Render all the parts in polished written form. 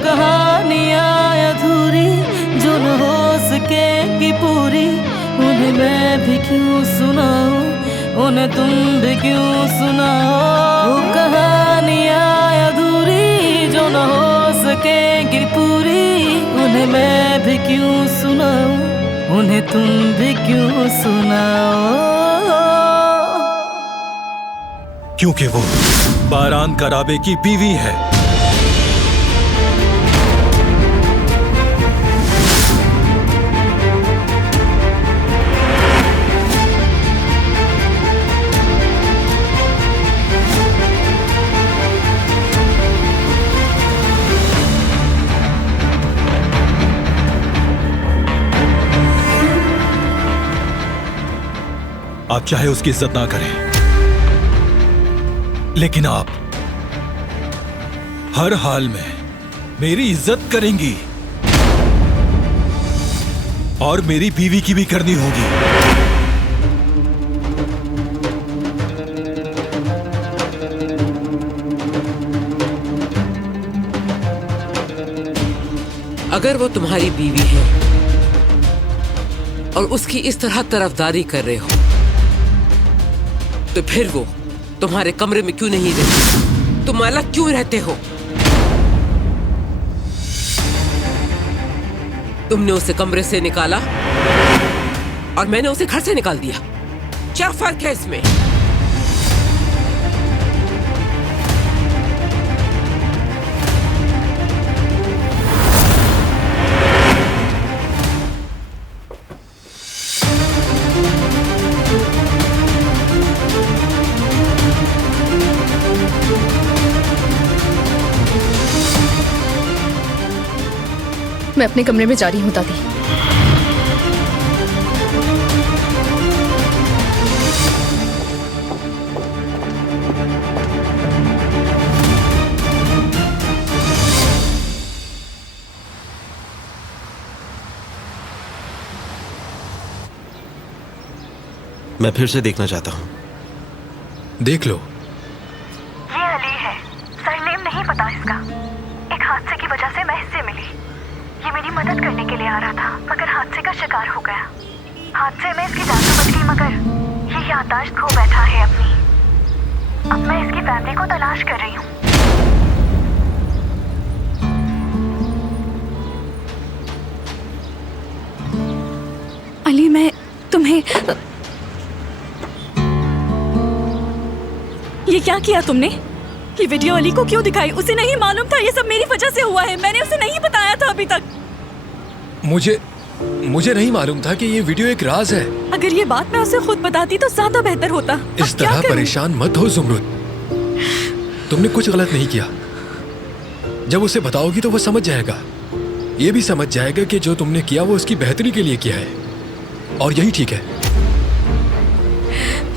कहानियाँ अधूरी जो न हो सकेगी पूरी, उन्हें मैं भी क्यों सुनाऊं, उन्हें तुम भी क्यों सुनाओ। वो कहानियाँ अधूरी जो न हो सकेगी पूरी, उन्हें मैं भी क्यों सुनाऊं, उन्हें तुम भी क्यों सुनाओ। क्योंकि वो बारान कराबे की बीवी है। आप चाहे उसकी इज्जत ना करें, लेकिन आप हर हाल में मेरी इज्जत करेंगी और मेरी बीवी की भी करनी होगी। अगर वो तुम्हारी बीवी है और उसकी इस तरह तरफदारी कर रहे हो, तो फिर वो तुम्हारे कमरे में क्यों नहीं रहती? तुम अलग क्यों रहते हो? तुमने उसे कमरे से निकाला और मैंने उसे घर से निकाल दिया। क्या फर्क है इसमें? मैं अपने कमरे में जा रही हूँ दादी। मैं फिर से देखना चाहता हूँ। देख लो। ये अली है, सरनेम नहीं पता इसका। एक हादसे की वजह से मैं इससे मिली। ये मेरी मदद करने के लिए आ रहा था, मगर हादसे का शिकार हो गया। हादसे में इसकी जान तो बच गई, मगर ये याददाश्त खो बैठा है अपनी। अब मैं इसकी फैमिली को तलाश कर रही हूँ। अली, मैं तुम्हें... ये क्या किया तुमने? ये वीडियो अली को क्यों दिखाई? उसे नहीं मालूम था ये सब मेरी वजह से हुआ है। मैंने उसे नहीं बताया था अभी तक। मुझे नहीं मालूम था कि ये वीडियो एक राज है। अगर ये बात मैं उसे खुद बताती तो ज्यादा बेहतर होता। इस तरह परेशान मत हो जुमरुद, तुमने कुछ गलत नहीं किया। जब उसे बताओगी तो वो समझ जाएगा। ये भी समझ जाएगा कि जो तुमने किया वो उसकी बेहतरी के लिए किया है, और यही ठीक है।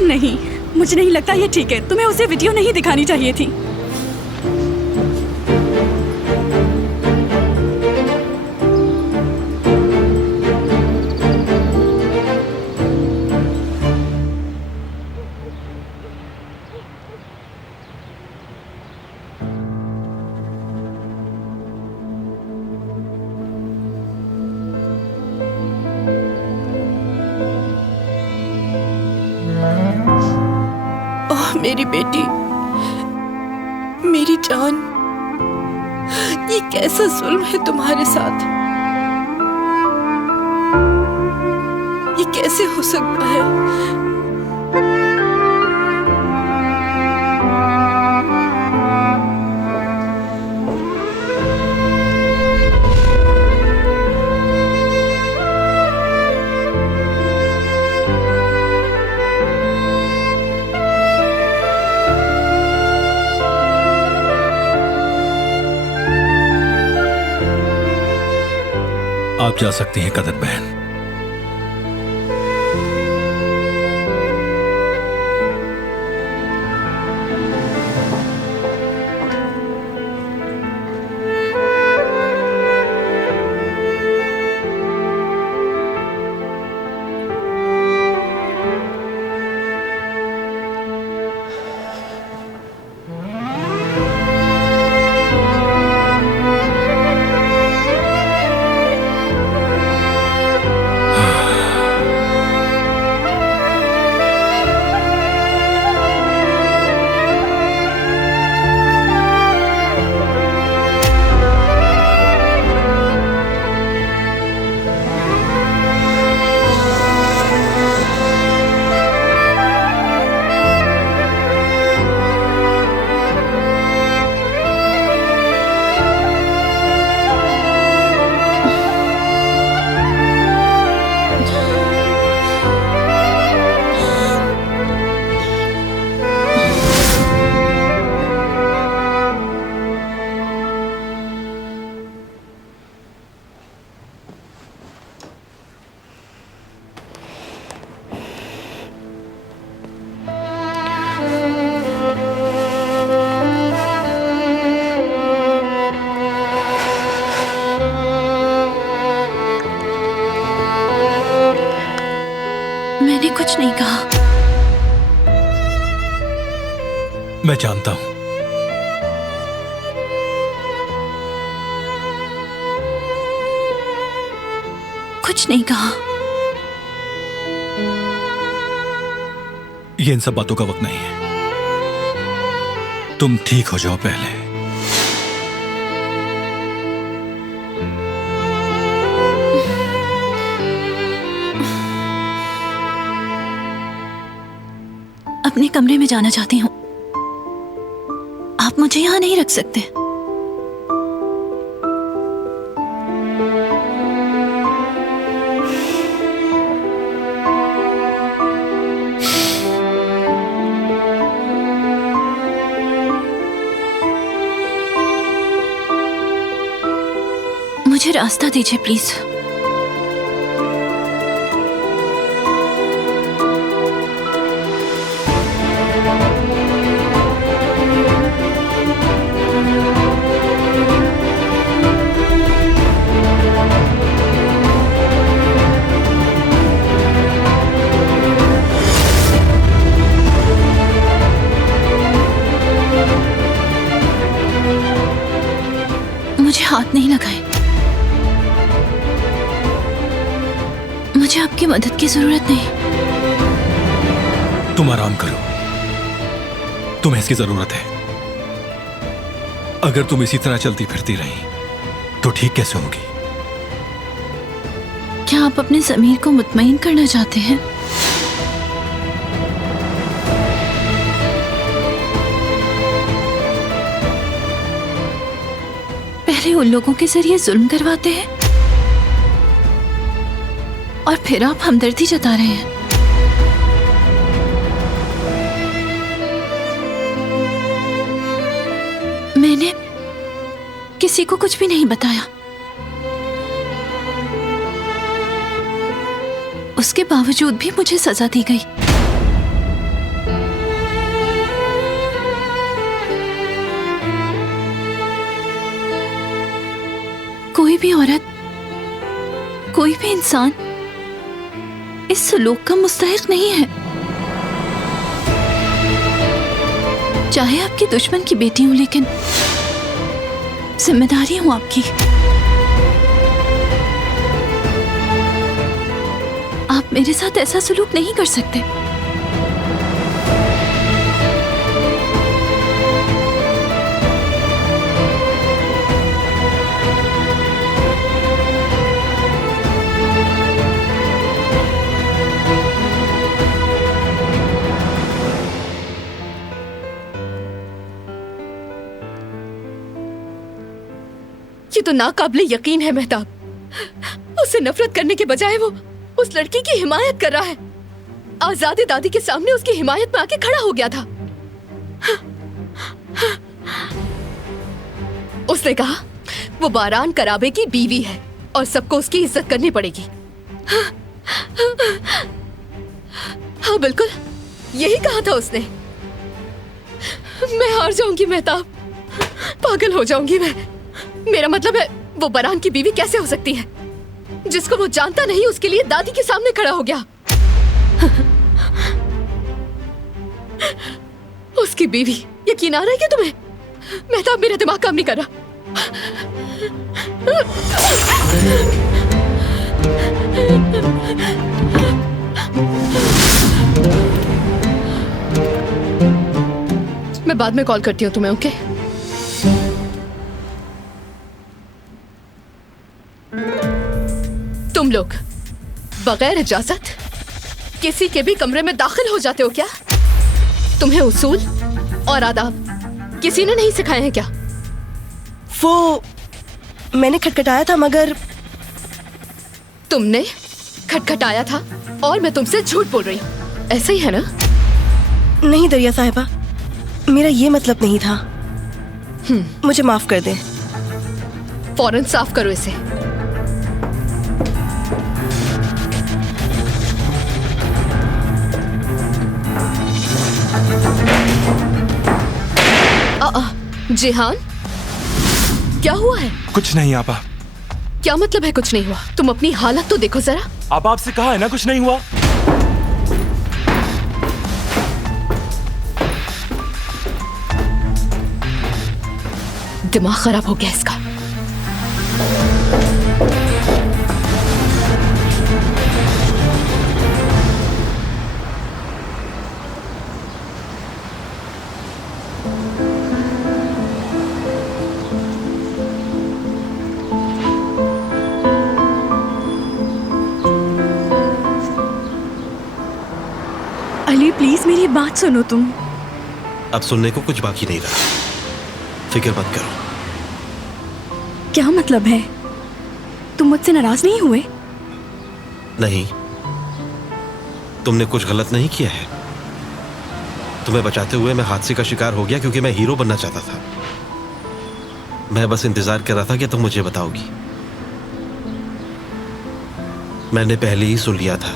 नहीं, मुझे नहीं लगता ये ठीक है। तुम्हें उसे वीडियो नहीं दिखानी चाहिए थी। मेरी बेटी, मेरी जान, ये कैसा जुल्म है तुम्हारे साथ? ये कैसे हो सकता है? आप जा सकती हैं कदर बहन। कुछ नहीं कहा। मैं जानता हूं। कुछ नहीं कहा। ये इन सब बातों का वक्त नहीं है। तुम ठीक हो जाओ पहले। अपने कमरे में जाना चाहती हूँ। आप मुझे यहाँ नहीं रख सकते। मुझे रास्ता दीजिए प्लीज। मुझे हाथ नहीं लगाए। मुझे आपकी मदद की जरूरत नहीं। तुम आराम करो, तुम्हें इसकी जरूरत है। अगर तुम इसी तरह चलती फिरती रही तो ठीक कैसे होगी? क्या आप अपने ज़मीर को मुतमईन करना चाहते हैं? पहले उन लोगों के जरिए जुल्म करवाते हैं और फिर आप हमदर्दी जता रहे हैं। मैंने किसी को कुछ भी नहीं बताया। उसके बावजूद भी मुझे सजा दी गई। कोई भी औरत, कोई भी इंसान इस सलूक का मुस्तहिक नहीं है। चाहे आपकी दुश्मन की बेटी हूं, लेकिन जिम्मेदारी हूं आपकी। आप मेरे साथ ऐसा सलूक नहीं कर सकते। ये तो नाकाबिले यकीन है मेहताब। उससे नफरत करने के बजाय वो उस लड़की की हिमायत कर रहा है। आजादी दादी के सामने उसकी हिमायत में आके खड़ा हो गया था। उसने कहा वो बारान कराबे की बीवी है और सबको उसकी इज्जत करनी पड़ेगी। हाँ बिल्कुल, यही कहा था उसने। मैं हार जाऊंगी मेहताब, पागल हो जाऊंगी मैं। मेरा मतलब है, वो बारान की बीवी कैसे हो सकती है? जिसको वो जानता नहीं उसके लिए दादी के सामने खड़ा हो गया। उसकी बीवी, यकीन आ रहा है क्या तुम्हें? मेहताब, मेरा दिमाग काम नहीं कर रहा। मैं बाद में कॉल करती हूँ तुम्हें, ओके? तुम लोग बगैर इजाजत किसी के भी कमरे में दाखिल हो जाते हो क्या? तुम्हें उसूल और आदाब किसी ने नहीं सिखाए हैं क्या? वो मैंने खटखटाया था, मगर तुमने खटखटाया था और मैं तुमसे झूठ बोल रही हूँ, ऐसा ही है ना? नहीं दरिया साहिबा, मेरा ये मतलब नहीं था। मुझे माफ कर दें। फौरन साफ करो इसे। जिहान, क्या हुआ है? कुछ नहीं आपा। क्या मतलब है कुछ नहीं हुआ? तुम अपनी हालत तो देखो जरा। आपसे कहा है ना कुछ नहीं हुआ। दिमाग खराब हो गया इसका। अली प्लीज मेरी बात सुनो तुम। अब सुनने को कुछ बाकी नहीं रहा, फिक्र मत करो। क्या मतलब है? तुम मुझसे नाराज नहीं हुए? नहीं, तुमने कुछ गलत नहीं किया है। तुम्हें बचाते हुए मैं हादसे का शिकार हो गया क्योंकि मैं हीरो बनना चाहता था। मैं बस इंतजार कर रहा था कि तुम मुझे बताओगी। मैंने पहले ही सुन लिया था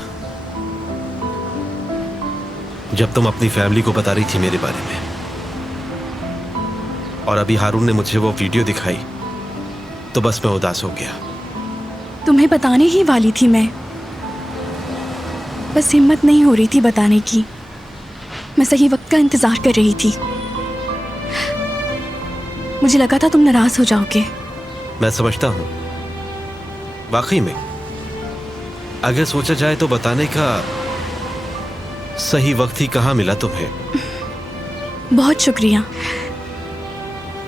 जब तुम अपनी फैमिली को बता रही थी मेरे बारे में, और अभी हारून ने मुझे वो वीडियो दिखाई तो बस मैं उदास हो गया। तुम्हें बताने ही वाली थी मैं, बस हिम्मत नहीं हो रही थी बताने की। मैं सही वक्त का इंतजार कर रही थी। मुझे लगा था तुम नाराज हो जाओगे। मैं समझता हूं, वाकई में अगर सोचा जाए तो बताने का सही वक्त ही कहां मिला तुम्हें। बहुत शुक्रिया,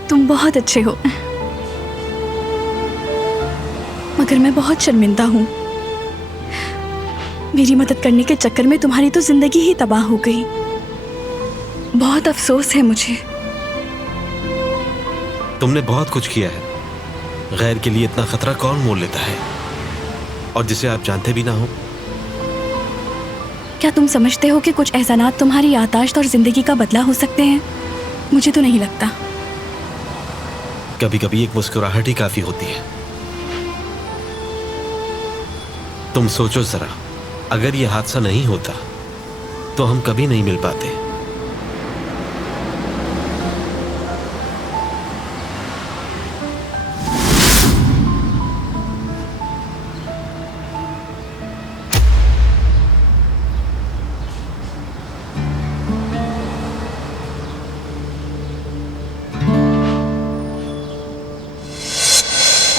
तुम बहुत अच्छे हो, मगर मैं बहुत शर्मिंदा हूं। मेरी मदद करने के चक्कर में तुम्हारी तो जिंदगी ही तबाह हो गई। बहुत अफसोस है मुझे। तुमने बहुत कुछ किया है, गैर के लिए इतना खतरा कौन मोल लेता है, और जिसे आप जानते भी ना हो। क्या तुम समझते हो कि कुछ एहसानात तुम्हारी याददाश्त और जिंदगी का बदला हो सकते हैं? मुझे तो नहीं लगता। कभी कभी एक मुस्कुराहट ही काफी होती है। तुम सोचो जरा, अगर यह हादसा नहीं होता तो हम कभी नहीं मिल पाते।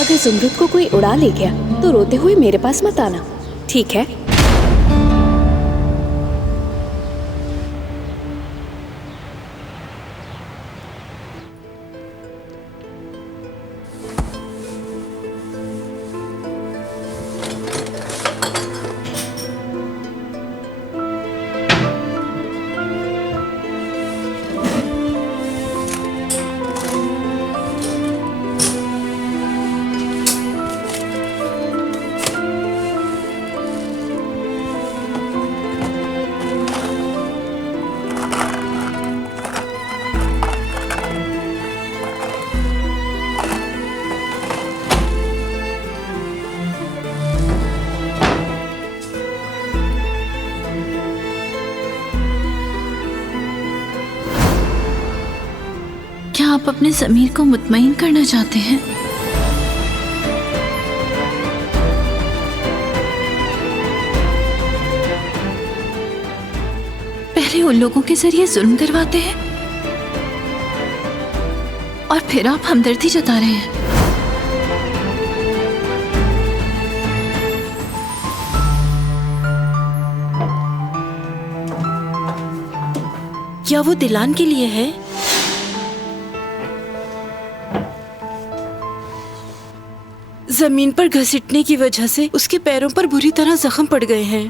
अगर ज़ुमरुद को कोई उड़ा ले गया तो रोते हुए मेरे पास मत आना, ठीक है? क्या आप अपने ज़मीर को मुतमईन करना चाहते हैं? पहले उन लोगों के जरिए जुल्म करवाते हैं और फिर आप हमदर्दी जता रहे हैं। क्या वो दिलान के लिए है? जमीन पर घसीटने की वजह से उसके पैरों पर बुरी तरह जख्म पड़ गए हैं।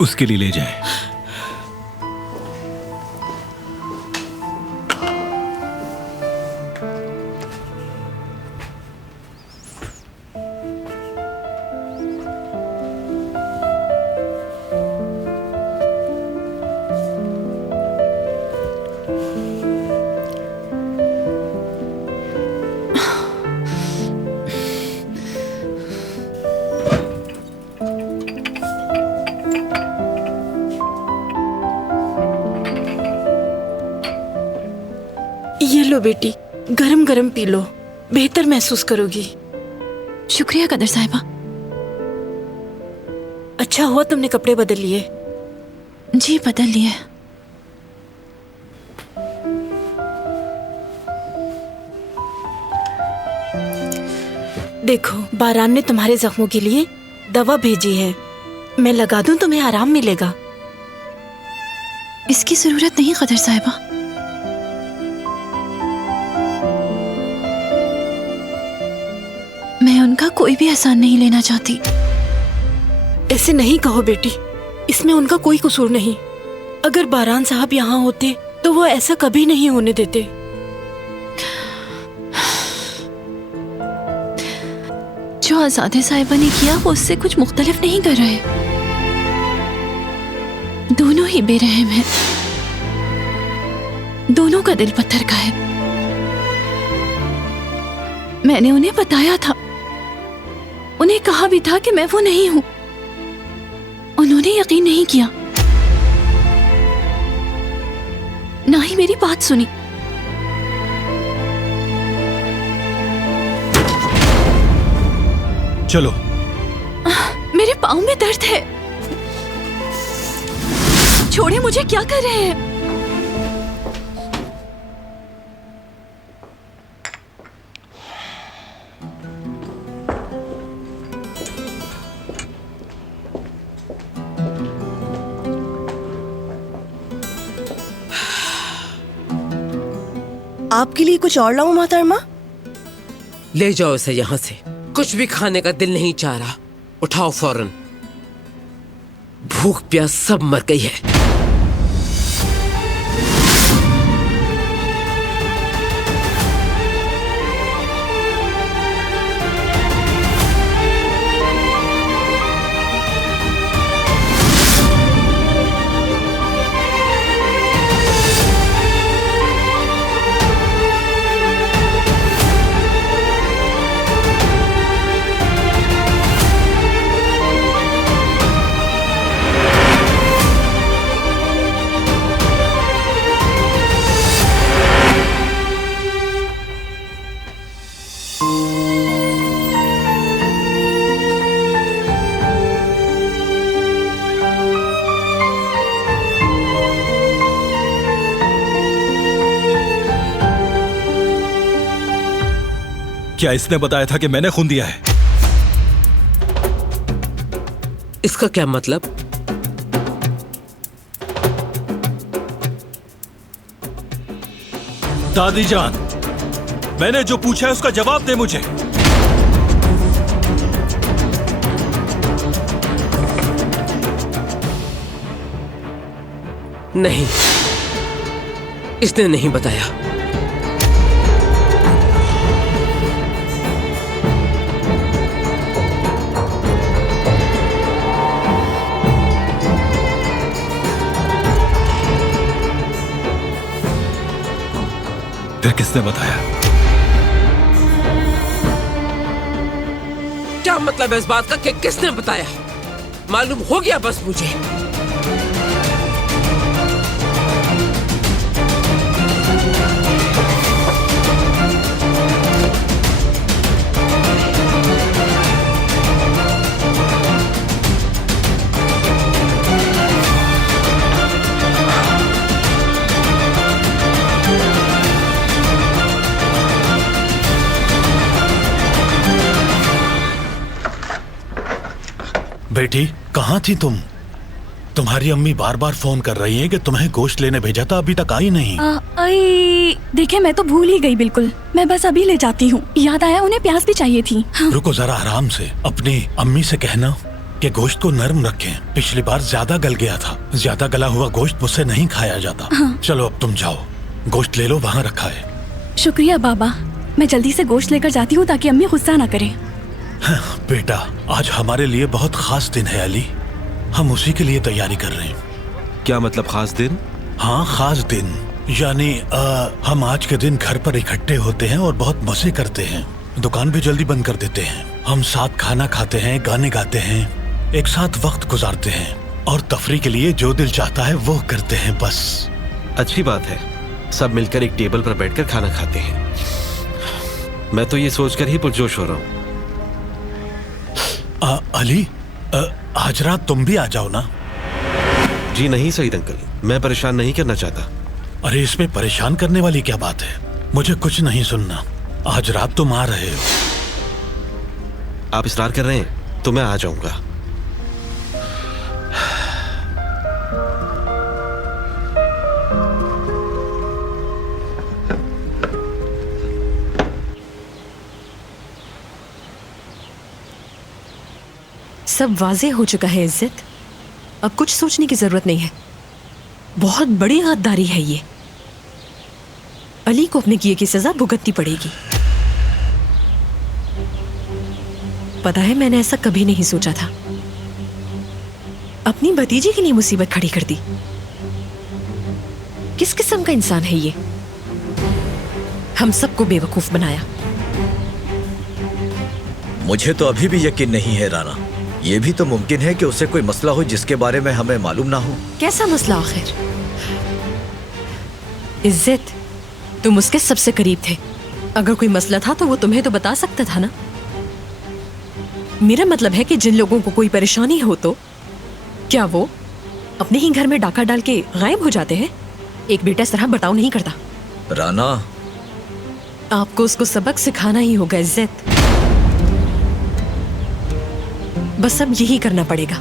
उसके लिए ले जाए। ये लो बेटी, गरम गरम पी लो, बेहतर महसूस करोगी। शुक्रिया कदर साहिबा। अच्छा हुआ तुमने कपड़े बदल लिए। जी बदल लिए। देखो, बारान ने तुम्हारे जख्मों के लिए दवा भेजी है, मैं लगा दूं, तुम्हें आराम मिलेगा। इसकी जरूरत नहीं कदर साहिबा। मैं उनका कोई भी एहसान नहीं लेना चाहती। ऐसे नहीं कहो बेटी, इसमें उनका कोई कसूर नहीं। अगर बारान साहब यहाँ होते तो वो ऐसा कभी नहीं होने देते। जो आजादे साहिबा ने किया वो उससे कुछ मुख्तलिफ नहीं कर रहे। दोनों ही बेरहम हैं, दोनों का दिल पत्थर का है। मैंने उन्हें बताया था, उन्हें कहा भी था कि मैं वो नहीं हूं। उन्होंने यकीन नहीं किया, ना ही मेरी बात सुनी। चलो। मेरे पाँव में दर्द है, छोड़े मुझे, क्या कर रहे हैं? आपके लिए कुछ और लाऊं मोहतरमा? ले जाओ इसे यहाँ से। कुछ भी खाने का दिल नहीं चाह रहा। उठाओ फौरन, भूख प्यास सब मर गई है। क्या इसने बताया था कि मैंने खून दिया है? इसका क्या मतलब? दादी जान, मैंने जो पूछा है उसका जवाब दे मुझे। नहीं, इसने नहीं बताया। फिर किसने बताया? क्या मतलब है इस बात का कि किसने बताया? मालूम हो गया बस मुझे। बेटी, कहाँ थी तुम? तुम्हारी अम्मी बार बार फोन कर रही हैं कि तुम्हें गोश्त लेने भेजा था, अभी तक आई नहीं। देखिए, मैं तो भूल ही गई बिल्कुल। मैं बस अभी ले जाती हूँ। याद आया उन्हें प्याज भी चाहिए थी। हाँ। रुको जरा, आराम से। अपनी अम्मी से कहना कि गोश्त को नरम रखें। पिछली बार ज्यादा गल गया था। ज्यादा गला हुआ गोश्त मुझसे नहीं खाया जाता। हाँ। चलो अब तुम जाओ, गोश्त ले लो, वहाँ रखा है। शुक्रिया बाबा, मैं जल्दी से गोश्त लेकर जाती हूँ ताकि अम्मी गुस्सा ना करे। हाँ, बेटा, आज हमारे लिए बहुत खास दिन है अली। हम उसी के लिए तैयारी कर रहे हैं। क्या मतलब खास दिन? हाँ, खास दिन यानी हम आज के दिन घर पर इकट्ठे होते हैं और बहुत मजे करते हैं। दुकान भी जल्दी बंद कर देते हैं। हम साथ खाना खाते हैं, गाने गाते हैं, एक साथ वक्त गुजारते हैं और तफरी के लिए जो दिल चाहता है वो करते हैं। बस अच्छी बात है, सब मिलकर एक टेबल पर बैठकर खाना खाते हैं। मैं तो ये सोचकर ही पुरजोश हो रहा हूँ। अली, आज रात तुम भी आ जाओ ना। जी नहीं सईद अंकल, मैं परेशान नहीं करना चाहता। अरे इसमें परेशान करने वाली क्या बात है? मुझे कुछ नहीं सुनना। आज रात तुम आ रहे हो। आप इसरार कर रहे हैं तो मैं आ जाऊंगा। सब वाजे हो चुका है इज्जत, अब कुछ सोचने की जरूरत नहीं है। बहुत बड़ी गद्दारी है ये। अली को अपने किए की सजा भुगतनी पड़ेगी। पता है, मैंने ऐसा कभी नहीं सोचा था। अपनी भतीजी के लिए मुसीबत खड़ी कर दी। किस किस्म का इंसान है ये? हम सबको बेवकूफ बनाया। मुझे तो अभी भी यकीन नहीं है राना। ये भी तो मुमकिन है कि उसे कोई मसला हो जिसके बारे में हमें मालूम ना हो। कैसा मसला आखिर? इज्जत, तुम उसके सबसे करीब थे। अगर कोई मसला था तो वो तुम्हें तो बता सकता था ना। मेरा मतलब है कि जिन लोगों को कोई परेशानी हो तो क्या वो अपने ही घर में डाका डाल के गायब हो जाते हैं? एक बेटा इस तरह बर्ताव नहीं करता। राना, आपको उसको सबक सिखाना ही होगा इज्जत। बस अब यही करना पड़ेगा।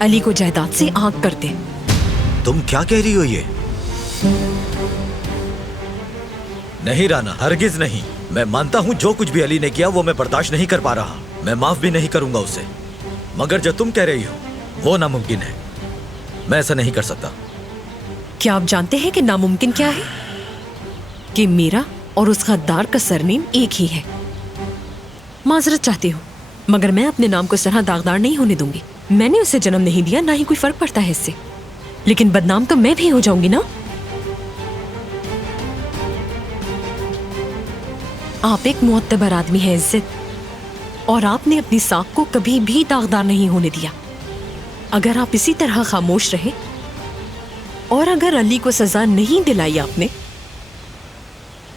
अली को जायदाद से आंख कर दे। तुम क्या कह रही हो ये? नहीं राना, हरगिज नहीं। मैं मानता हूं जो कुछ भी अली ने किया वो मैं बर्दाश्त नहीं कर पा रहा। मैं माफ भी नहीं करूंगा उसे। मगर जो तुम कह रही हो वो नामुमकिन है। मैं ऐसा नहीं कर सकता। क्या आप जानते हैं कि नामुमकिन क्या है? कि मेरा और उस गद्दार का सरनेम एक ही है। माजरत चाहती हूँ, मगर मैं अपने नाम को इस तरह दागदार नहीं होने दूंगी। मैंने उसे जन्म नहीं दिया, ना ही कोई फर्क पड़ता है इससे। लेकिन बदनाम तो मैं भी हो जाऊंगी ना। आप एक मुअत्तबर आदमी है इज्जत, और आपने अपनी साख को कभी भी दागदार नहीं होने दिया। अगर आप इसी तरह खामोश रहे और अगर अली को सजा नहीं दिलाई आपने,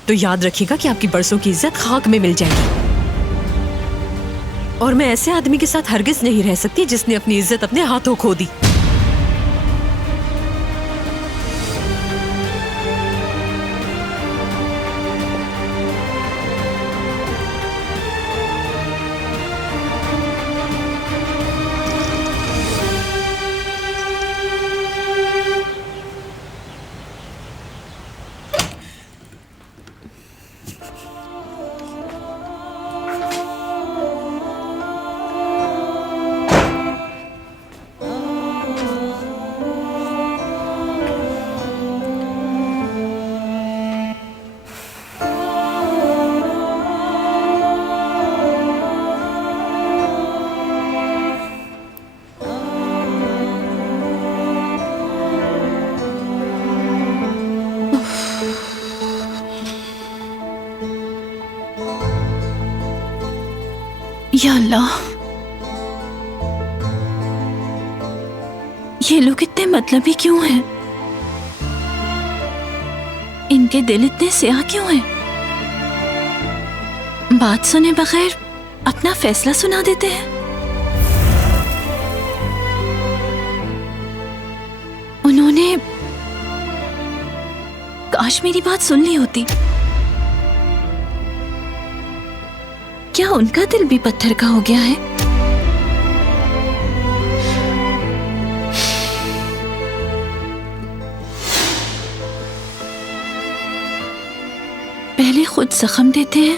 तो याद रखिएगा कि आपकी बरसों की इज्जत खाक में मिल जाएगी। और मैं ऐसे आदमी के साथ हरगिज नहीं रह सकती जिसने अपनी इज्जत अपने हाथों खो दी। या अल्लाह, ये लोग इतने मतलबी क्यों हैं? इनके दिल इतने स्याह क्यों हैं? बात सुने बगैर अपना फैसला सुना देते हैं। उन्होंने काश मेरी बात सुन ली होती। क्या उनका दिल भी पत्थर का हो गया है? पहले खुद जख्म देते हैं,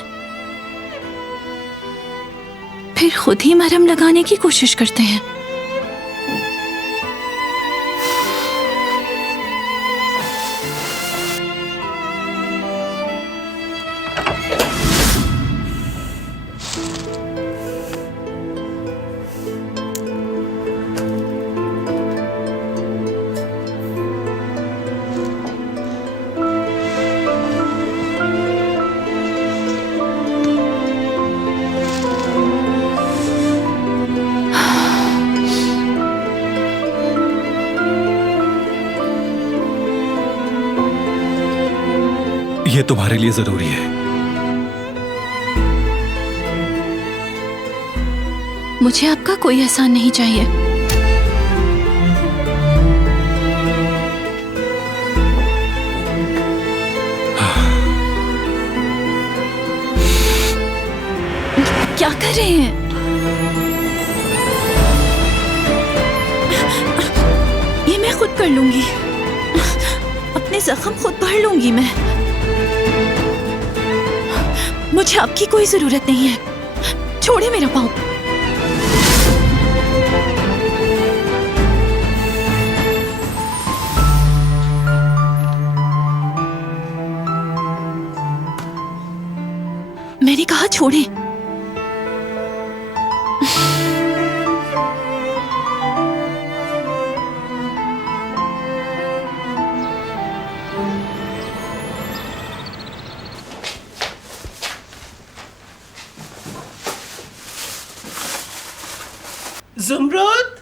फिर खुद ही मरहम लगाने की कोशिश करते हैं। ये तुम्हारे लिए जरूरी है। मुझे आपका कोई एहसान नहीं चाहिए। क्या कर रहे हैं? ये मैं खुद कर लूंगी। अपने जख्म खुद भर लूंगी मैं। मुझे आपकी कोई जरूरत नहीं है। छोड़े मेरा पाँव। मैंने कहा छोड़े। ज़ुमरुद।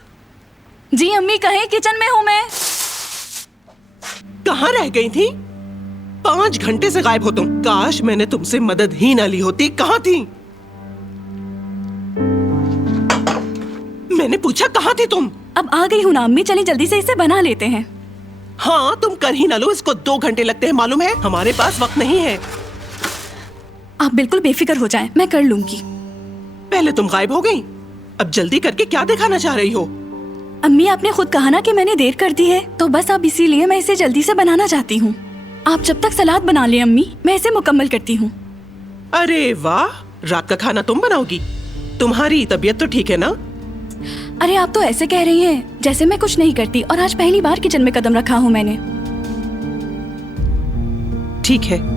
जी अम्मी, कहे किचन में हूँ मैं। कहाँ रह गई थी? 5 घंटे से गायब हो तुम। काश मैंने तुमसे मदद ही ना ली होती। कहाँ थी? मैंने पूछा कहाँ थी तुम? अब आ गई हूँ ना अम्मी, चलिए जल्दी से इसे बना लेते हैं। हाँ तुम कर ही ना लो, इसको 2 घंटे लगते हैं मालूम है। हमारे पास वक्त नहीं है। आप बिल्कुल बेफिक्र हो जाएं, मैं कर लूंगी। पहले तुम गायब हो गई, अब जल्दी करके क्या दिखाना चाह रही हो? अम्मी आपने खुद कहा ना कि मैंने देर कर दी है, तो बस अब इसीलिए मैं इसे जल्दी से बनाना चाहती हूँ। आप जब तक सलाद बना ले अम्मी, मैं इसे मुकम्मल करती हूँ। अरे वाह, रात का खाना तुम बनाओगी? तुम्हारी तबीयत तो ठीक है ना? अरे आप तो ऐसे कह रही हैं जैसे मैं कुछ नहीं करती, और आज पहली बार किचन में कदम रखा हूँ मैंने। ठीक है।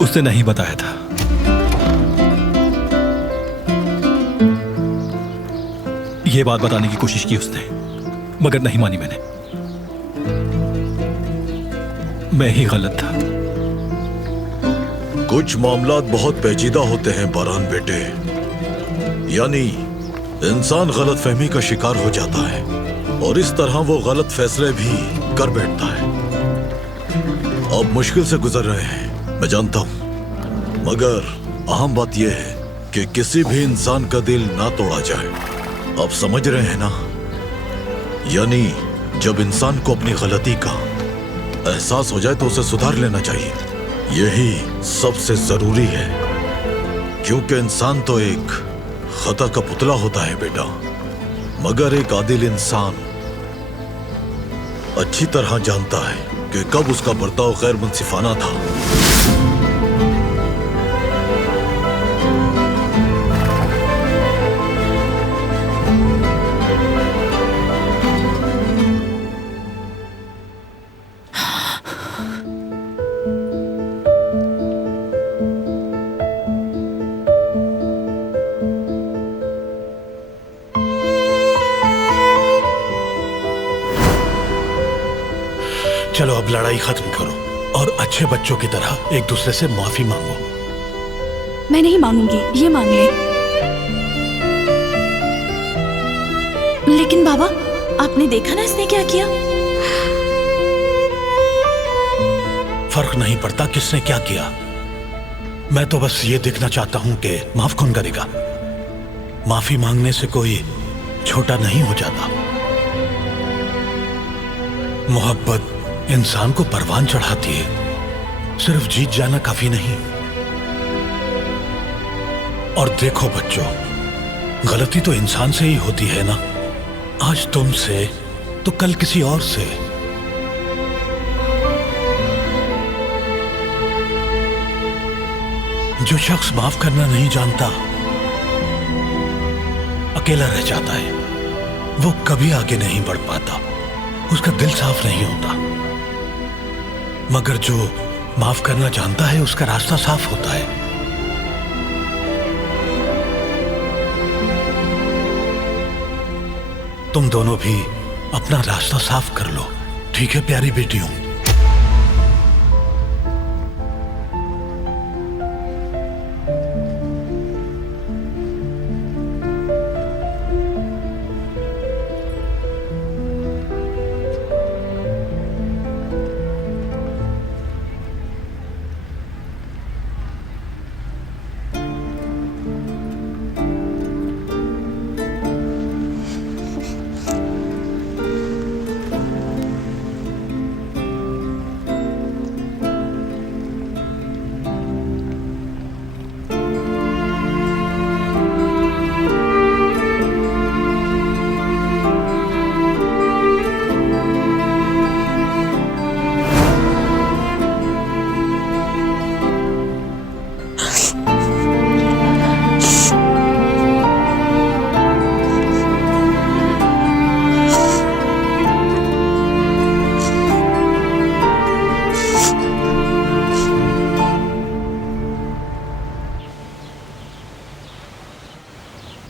उसने नहीं बताया था। ये बात बताने की कोशिश की उसने, मगर नहीं मानी मैंने। मैं ही गलत था। कुछ मामलात बहुत पेचीदा होते हैं बारान बेटे, यानी इंसान गलतफहमी का शिकार हो जाता है और इस तरह वो गलत फैसले भी कर बैठता है। अब मुश्किल से गुजर रहे हैं, मैं जानता हूं, मगर अहम बात यह है कि किसी भी इंसान का दिल ना तोड़ा जाए। आप समझ रहे हैं ना? यानी जब इंसान को अपनी गलती का एहसास हो जाए तो उसे सुधार लेना चाहिए। यही सबसे जरूरी है, क्योंकि इंसान तो एक खता का पुतला होता है बेटा, मगर एक आदिल इंसान अच्छी तरह जानता है कि कब उसका बर्ताव गैर मुंसिफाना था। चलो अब लड़ाई खत्म करो और अच्छे बच्चों की तरह एक दूसरे से माफी मांगो। मैं नहीं मांगूंगी, ये मांग ले। लेकिन बाबा, आपने देखा ना इसने क्या किया? फर्क नहीं पड़ता किसने क्या किया, मैं तो बस ये देखना चाहता हूं कि माफ कौन करेगा। माफी मांगने से कोई छोटा नहीं हो जाता। मोहब्बत इंसान को परवान चढ़ाती है, सिर्फ जीत जाना काफी नहीं। और देखो बच्चों, गलती तो इंसान से ही होती है ना। आज तुमसे तो कल किसी और से। जो शख्स माफ करना नहीं जानता अकेला रह जाता है, वो कभी आगे नहीं बढ़ पाता, उसका दिल साफ नहीं होता। मगर जो माफ करना जानता है उसका रास्ता साफ होता है। तुम दोनों भी अपना रास्ता साफ कर लो, ठीक है प्यारी बेटियों?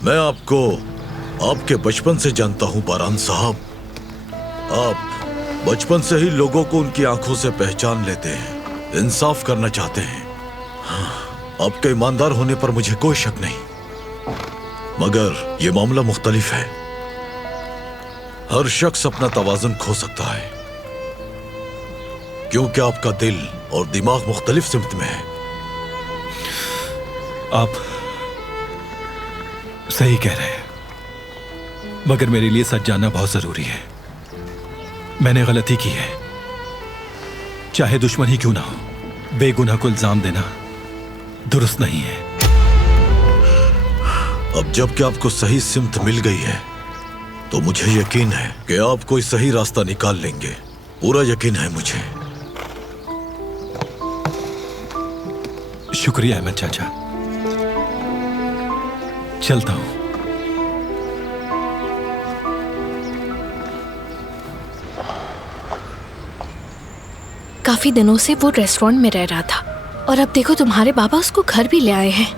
मैं आपको आपके बचपन से जानता हूं बारान साहब। आप बचपन से ही लोगों को उनकी आंखों से पहचान लेते हैं, इंसाफ करना चाहते हैं। हाँ, आपके ईमानदार होने पर मुझे कोई शक नहीं, मगर ये मामला मुख्तलिफ है। हर शख्स अपना तवाज़ुन खो सकता है क्योंकि आपका दिल और दिमाग मुख्तलिफ सिमत में है। आप सही कह रहे हैं, मगर मेरे लिए सच जानना बहुत जरूरी है। मैंने गलती की है, चाहे दुश्मन ही क्यों ना हो। बेगुनाह को इल्जाम देना दुरुस्त नहीं है। अब जबकि आपको सही सिमत मिल गई है तो मुझे यकीन है कि आप कोई सही रास्ता निकाल लेंगे। पूरा यकीन है मुझे। शुक्रिया अहमद चाचा, चलता हूं। काफी दिनों से वो रेस्टोरेंट में रह रहा था और अब देखो तुम्हारे बाबा उसको घर भी ले आए हैं।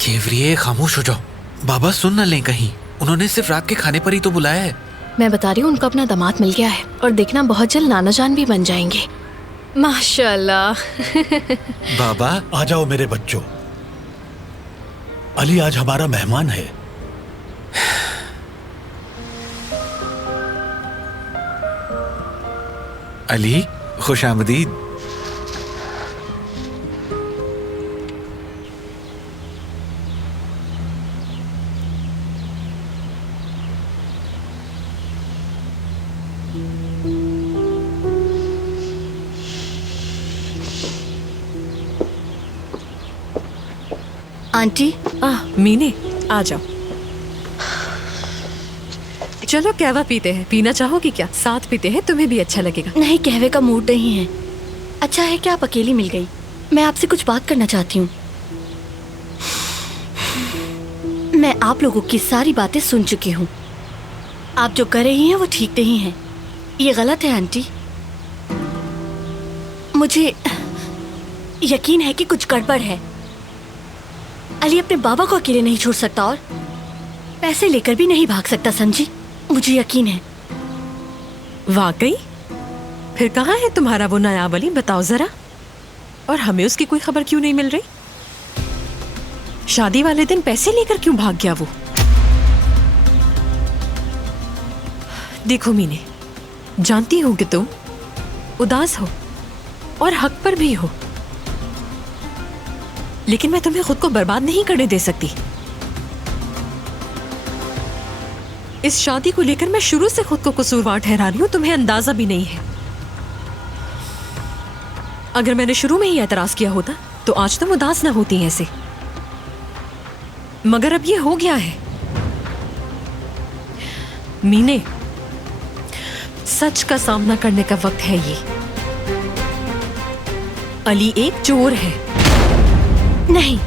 केवरिए, खामोश हो जाओ। बाबा सुन न लें कहीं। उन्होंने सिर्फ रात के खाने पर ही तो बुलाया है। मैं बता रही हूँ, उनको अपना दामाद मिल गया है और देखना बहुत जल्द नाना जान भी बन जाएंगे। माशाल्लाह। बाबा आ जाओ मेरे बच्चों। अली आज हमारा मेहमान है। अली, खुश आमदीद। आंटी। मीने, आ जाओ। चलो कहवा पीते हैं। पीना चाहोगी क्या? साथ पीते हैं, तुम्हें भी अच्छा लगेगा। नहीं, कहवे का मूड नहीं है। अच्छा है कि आप अकेली मिल गई। मैं आपसे कुछ बात करना चाहती हूँ। मैं आप लोगों की सारी बातें सुन चुकी हूँ। आप जो कर रही हैं वो ठीक नहीं है। ये गलत है आंटी। मुझे यकीन है कि कुछ गड़बड़ है। अली अपने बाबा को अकेले नहीं छोड़ सकता और पैसे लेकर भी नहीं भाग सकता, समझी? मुझे यकीन है। वाकई? फिर कहाँ है तुम्हारा वो नायाब अली? बताओ जरा। और हमें उसकी कोई खबर क्यों नहीं मिल रही? शादी वाले दिन पैसे लेकर क्यों भाग गया वो? देखो मीने, जानती हूं कि तुम उदास हो और हक पर भी हो, लेकिन मैं तुम्हें खुद को बर्बाद नहीं करने दे सकती। इस शादी को लेकर मैं शुरू से खुद को कसूरवार ठहरा रही हूं, तुम्हें अंदाजा भी नहीं है। अगर मैंने शुरू में ही एतराज किया होता तो आज तुम उदास ना होती ऐसे, मगर अब ये हो गया है। मीने, सच का सामना करने का वक्त है ये। अली एक चोर है। नहीं,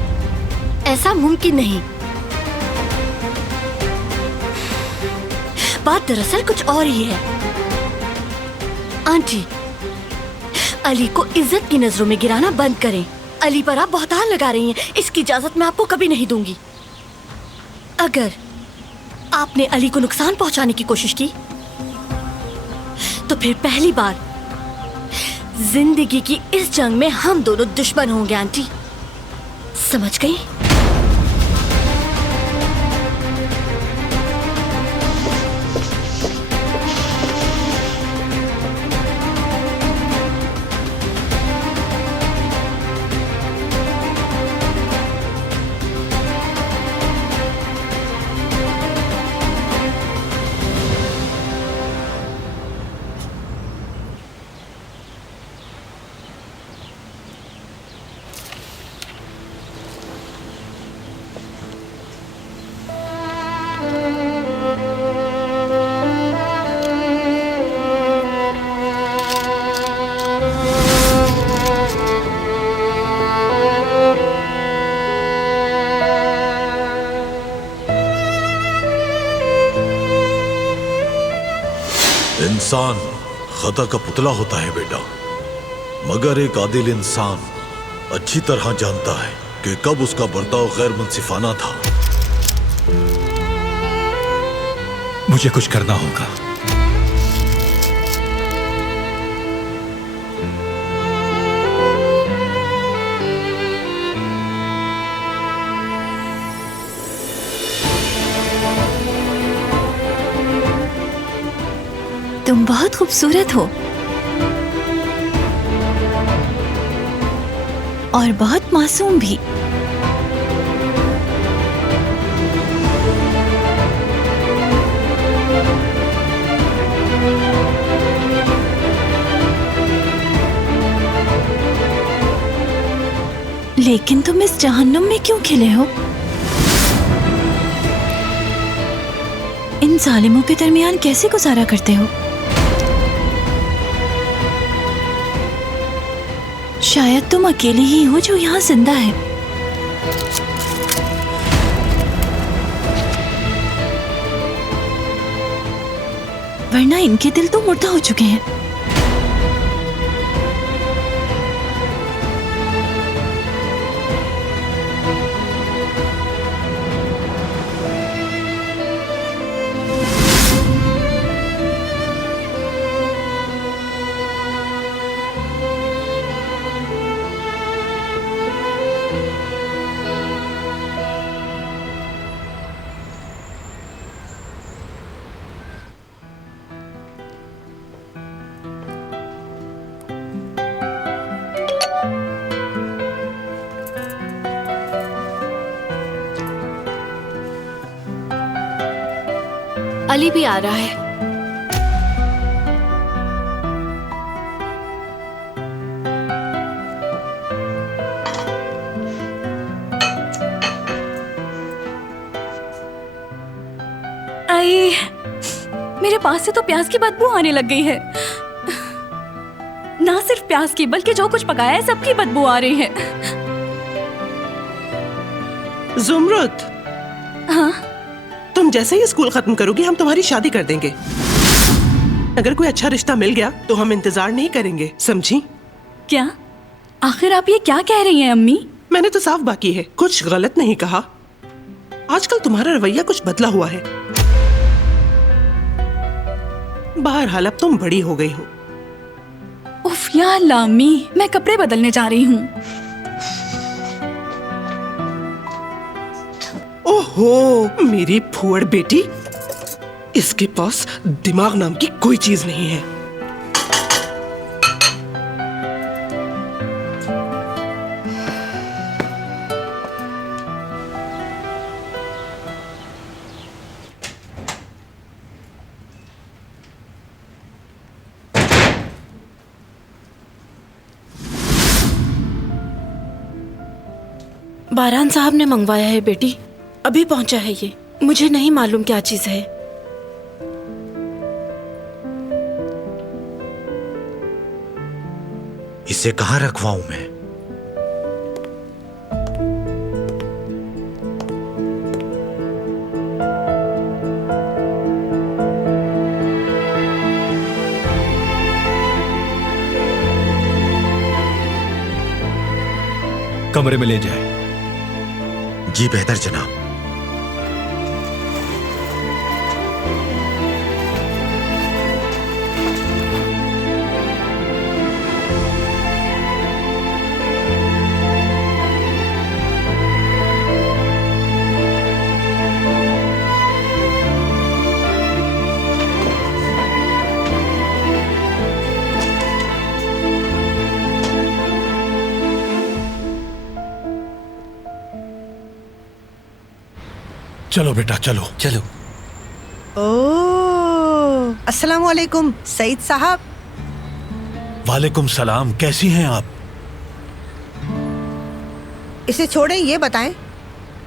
ऐसा मुमकिन नहीं। बात दरअसल कुछ और ही है। आंटी, अली को इज्जत की नजरों में गिराना बंद करें। अली पर आप बहतान लगा रही हैं। इसकी इजाजत मैं आपको कभी नहीं दूंगी। अगर आपने अली को नुकसान पहुंचाने की कोशिश की तो फिर पहली बार जिंदगी की इस जंग में हम दोनों दुश्मन होंगे आंटी, समझ गई? इंसान खता का पुतला होता है बेटा, मगर एक आदिल इंसान अच्छी तरह जानता है कि कब उसका बर्ताव गैर मुंसिफाना था मुझे कुछ करना होगा। तुम बहुत खूबसूरत हो और बहुत मासूम भी। लेकिन तुम इस जहन्नुम में क्यों खिले हो? इन जालिमों के दरमियान कैसे गुजारा करते हो? शायद तुम अकेले ही हो जो यहाँ जिंदा है। वरना इनके दिल तो मुर्दा हो चुके हैं। अली भी आ रहा है। आई, मेरे पास से तो प्याज की बदबू आने लग गई है। ना सिर्फ प्याज की बल्कि जो कुछ पकाया है सबकी बदबू आ रही है। जुमरुत, हाँ? तुम जैसे ही स्कूल खत्म करोगी हम तुम्हारी शादी कर देंगे। अगर कोई अच्छा रिश्ता मिल गया तो हम इंतजार नहीं करेंगे, समझी? क्या? आखिर आप ये क्या कह रही हैं अम्मी? मैंने तो साफ बाकी है, कुछ गलत नहीं कहा। आजकल तुम्हारा रवैया कुछ बदला हुआ है। बहरहाल अब तुम बड़ी हो गई हो। उफ या अल्लाह अम्मी, मैं कपड़े बदलने जा रही हूँ। ओहो मेरी फुअड़ बेटी, इसके पास दिमाग नाम की कोई चीज नहीं है। बारान साहब ने मंगवाया है बेटी, अभी पहुंचा है ये। मुझे नहीं मालूम क्या चीज है। इसे कहाँ रखवाऊं मैं? कमरे में ले जाए। जी बेहतर जनाब। चलो बेटा चलो चलो। ओह, अस्सलाम वालेकुम सईद साहब। वालेकुम सलाम, कैसी हैं आप? इसे छोड़ें, ये बताएं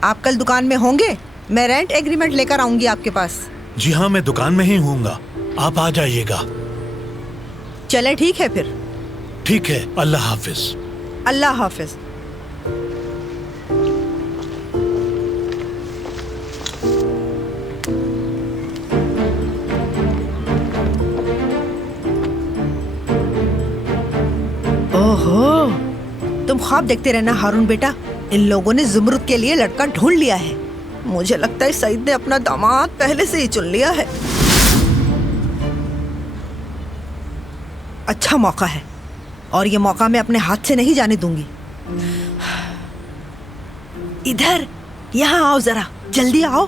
आप कल दुकान में होंगे? मैं रेंट एग्रीमेंट लेकर आऊंगी आपके पास। जी हाँ, मैं दुकान में ही हूँगा, आप आ जाइएगा। चले ठीक है फिर। ठीक है, अल्लाह हाफिज। अल्लाह हाफिज। ओहो, तुम ख्वाब देखते रहना हारून बेटा। इन लोगों ने जुमरुद के लिए लड़का ढूंढ लिया है। मुझे लगता है सईद ने अपना दामाद पहले से ही चुन लिया है। अच्छा मौका है और ये मौका मैं अपने हाथ से नहीं जाने दूंगी। इधर, यहाँ आओ जरा, जल्दी आओ।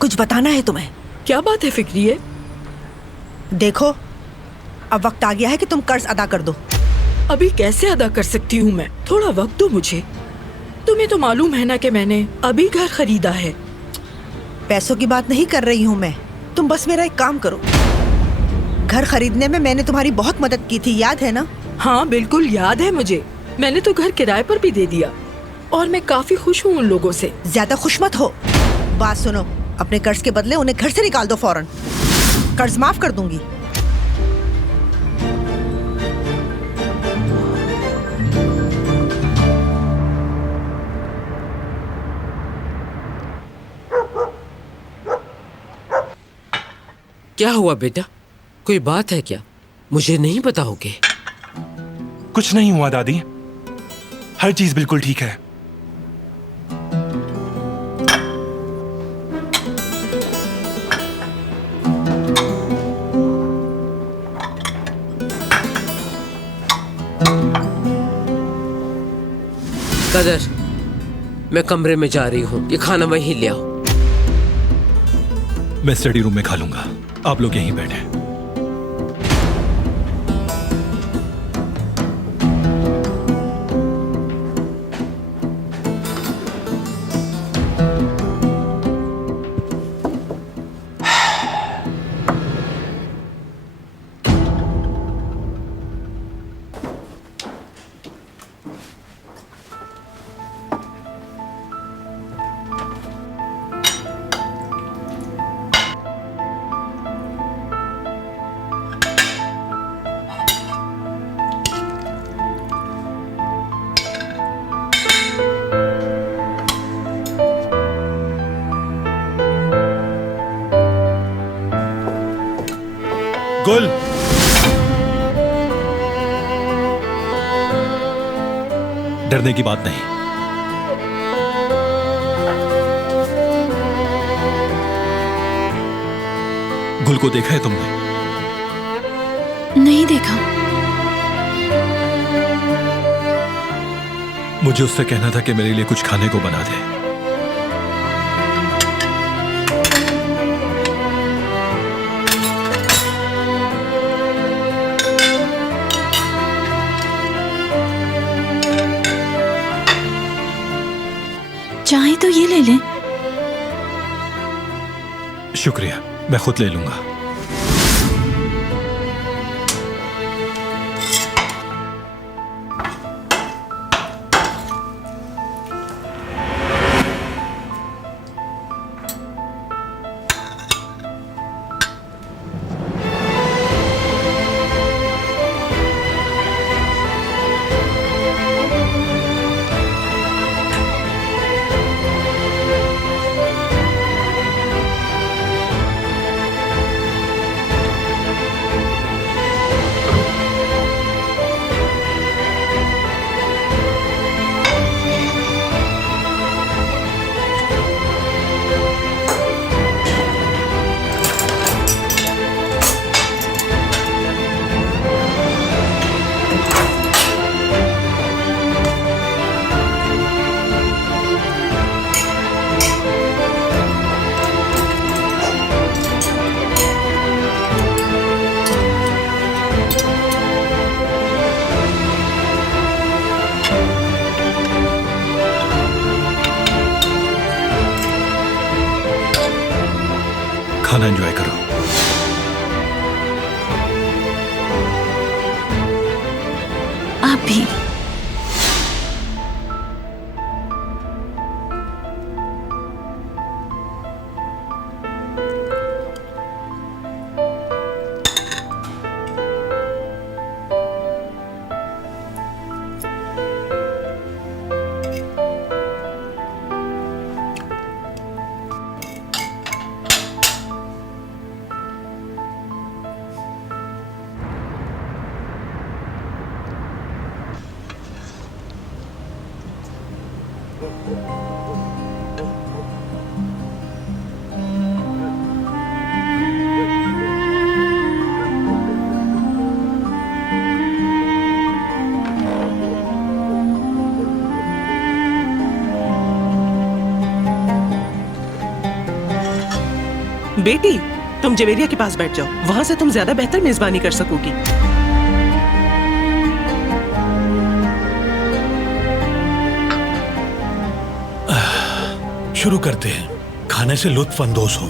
कुछ बताना है तुम्हें। क्या बात है फिक्रिये? देखो, अब वक्त आ गया है कि तुम कर्ज अदा कर दो। अभी कैसे अदा कर सकती हूँ मैं? थोड़ा वक्त दो मुझे। तुम्हें तो मालूम है ना कि मैंने अभी घर खरीदा है। पैसों की बात नहीं कर रही हूँ मैं, तुम बस मेरा एक काम करो। घर खरीदने में मैंने तुम्हारी बहुत मदद की थी, याद है ना? हाँ बिल्कुल याद है मुझे। मैंने तो घर किराए पर भी दे दिया और मैं काफी खुश हूँ उन लोगों से। ज्यादा खुश मत हो। बात सुनो, अपने कर्ज के बदले उन्हें घर से निकाल दो फौरन। कर्ज माफ कर दूंगी। क्या हुआ बेटा? कोई बात है क्या? मुझे नहीं बताओगे? कुछ नहीं हुआ दादी, हर चीज बिल्कुल ठीक है। कदर, मैं कमरे में जा रही हूँ, ये खाना वहीं ले आओ। मैं स्टडी रूम में खा लूंगा, आप लोग यहीं बैठे। गुल, डरने की बात नहीं। गुल को देखा है तुमने? नहीं देखा। मुझे उससे कहना था कि मेरे लिए कुछ खाने को बना दे। चाहे तो ये ले लें। शुक्रिया, मैं खुद ले लूंगा। खाना एंजॉय करो। आप भी। बेटी, तुम जवेरिया के पास बैठ जाओ, वहाँ से तुम ज्यादा बेहतर मेजबानी कर सकोगी। शुरू करते हैं। खाने से लुत्फ अंदोज हो।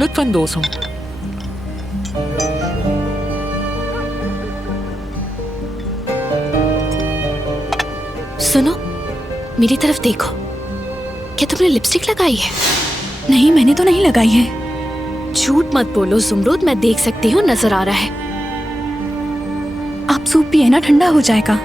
लुत्फ अंदोज हो। सुनो, मेरी तरफ देखो। क्या तुमने लिपस्टिक लगाई है? नहीं, मैंने तो नहीं लगाई है। झूठ मत बोलो जुमरूद, मैं देख सकती हूँ, नजर आ रहा है। आप सूप पिए ना, ठंडा हो जाएगा।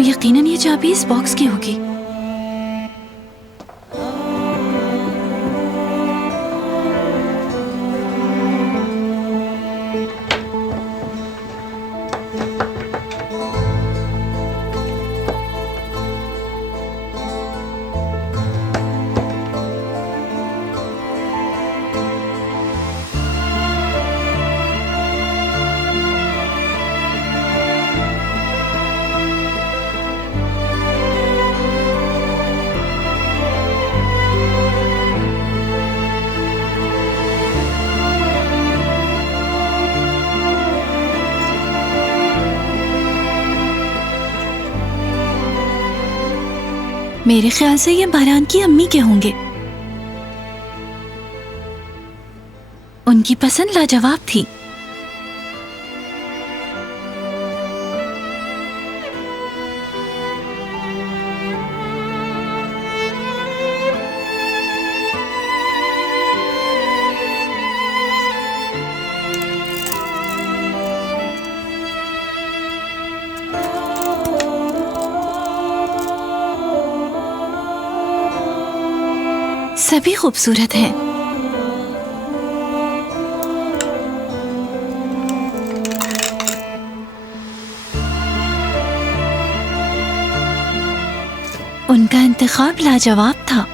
यकीनन ये चाबी इस बॉक्स की होगी। मेरे ख्याल से ये बारान की अम्मी के होंगे। उनकी पसंद लाजवाब थी। सभी खूबसूरत हैं। उनका इंतखाब लाजवाब था।